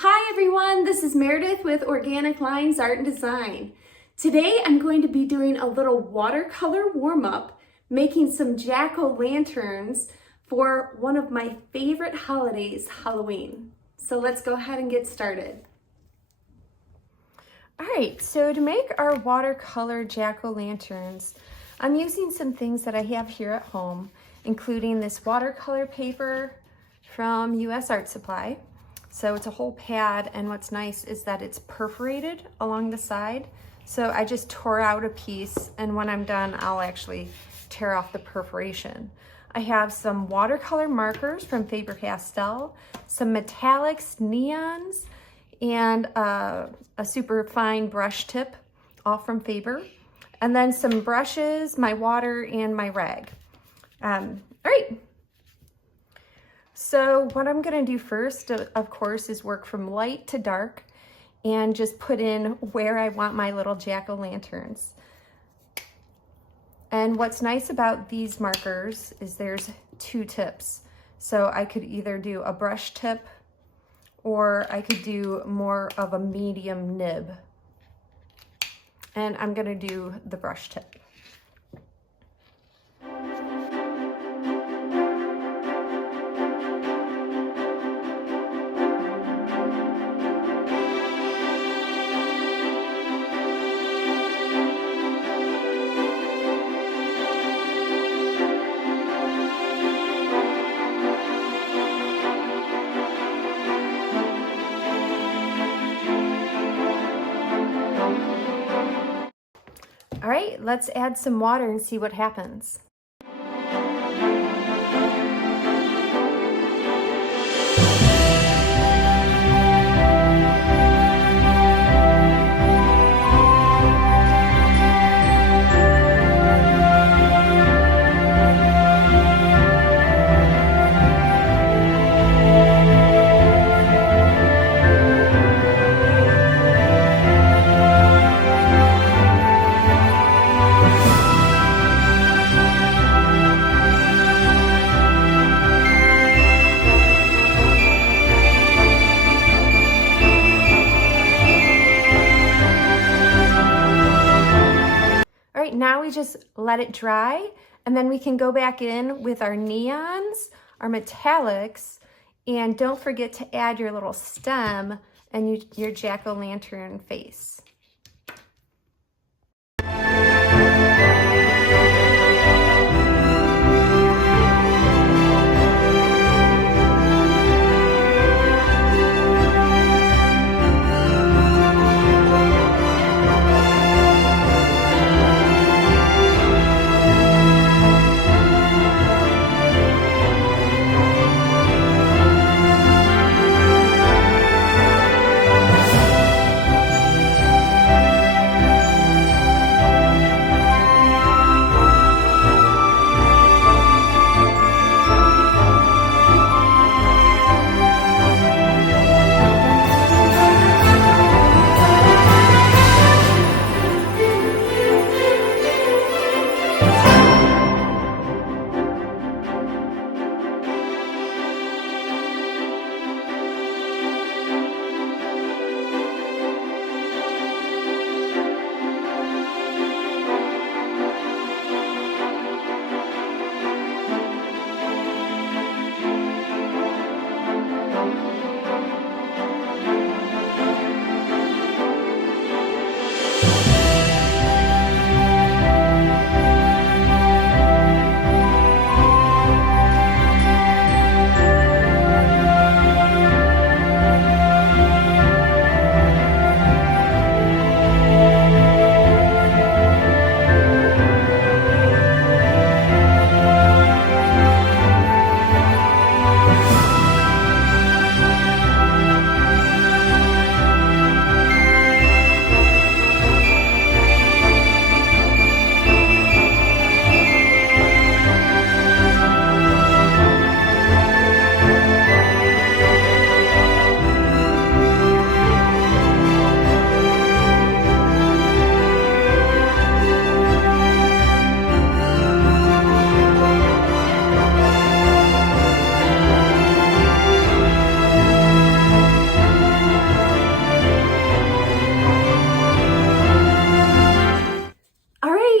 Hi everyone, this is Meredith with Organic Lines Art and Design. Today I'm going to be doing a little watercolor warm-up, making some jack-o'-lanterns for one of my favorite holidays, Halloween. So let's go ahead and get started. All right, so to make our watercolor jack-o'-lanterns, I'm using some things that I have here at home, including this watercolor paper from US Art Supply. So it's a whole pad, and what's nice is that it's perforated along the side. So I just tore out a piece, and when I'm done, I'll actually tear off the perforation. I have some watercolor markers from Faber-Castell, some metallics, neons, and a super fine brush tip, all from Faber. And then some brushes, my water, and my rag. All right. So what I'm gonna do first, of course, is work from light to dark and just put in where I want my little jack-o'-lanterns. And what's nice about these markers is there's two tips. So I could either do a brush tip or I could do more of a medium nib. And I'm gonna do the brush tip. All right, let's add some water and see what happens. Now we just let it dry, and then we can go back in with our neons, our metallics, and don't forget to add your little stem and your jack-o'-lantern face.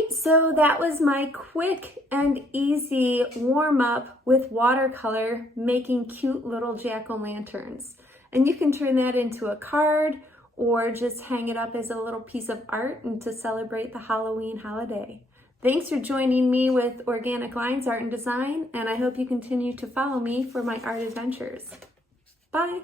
right, so that was my quick and easy warm-up with watercolor, making cute little jack-o'-lanterns. And you can turn that into a card or just hang it up as a little piece of art and to celebrate the Halloween holiday. Thanks for joining me with Organic Lines Art and Design, and I hope you continue to follow me for my art adventures. Bye!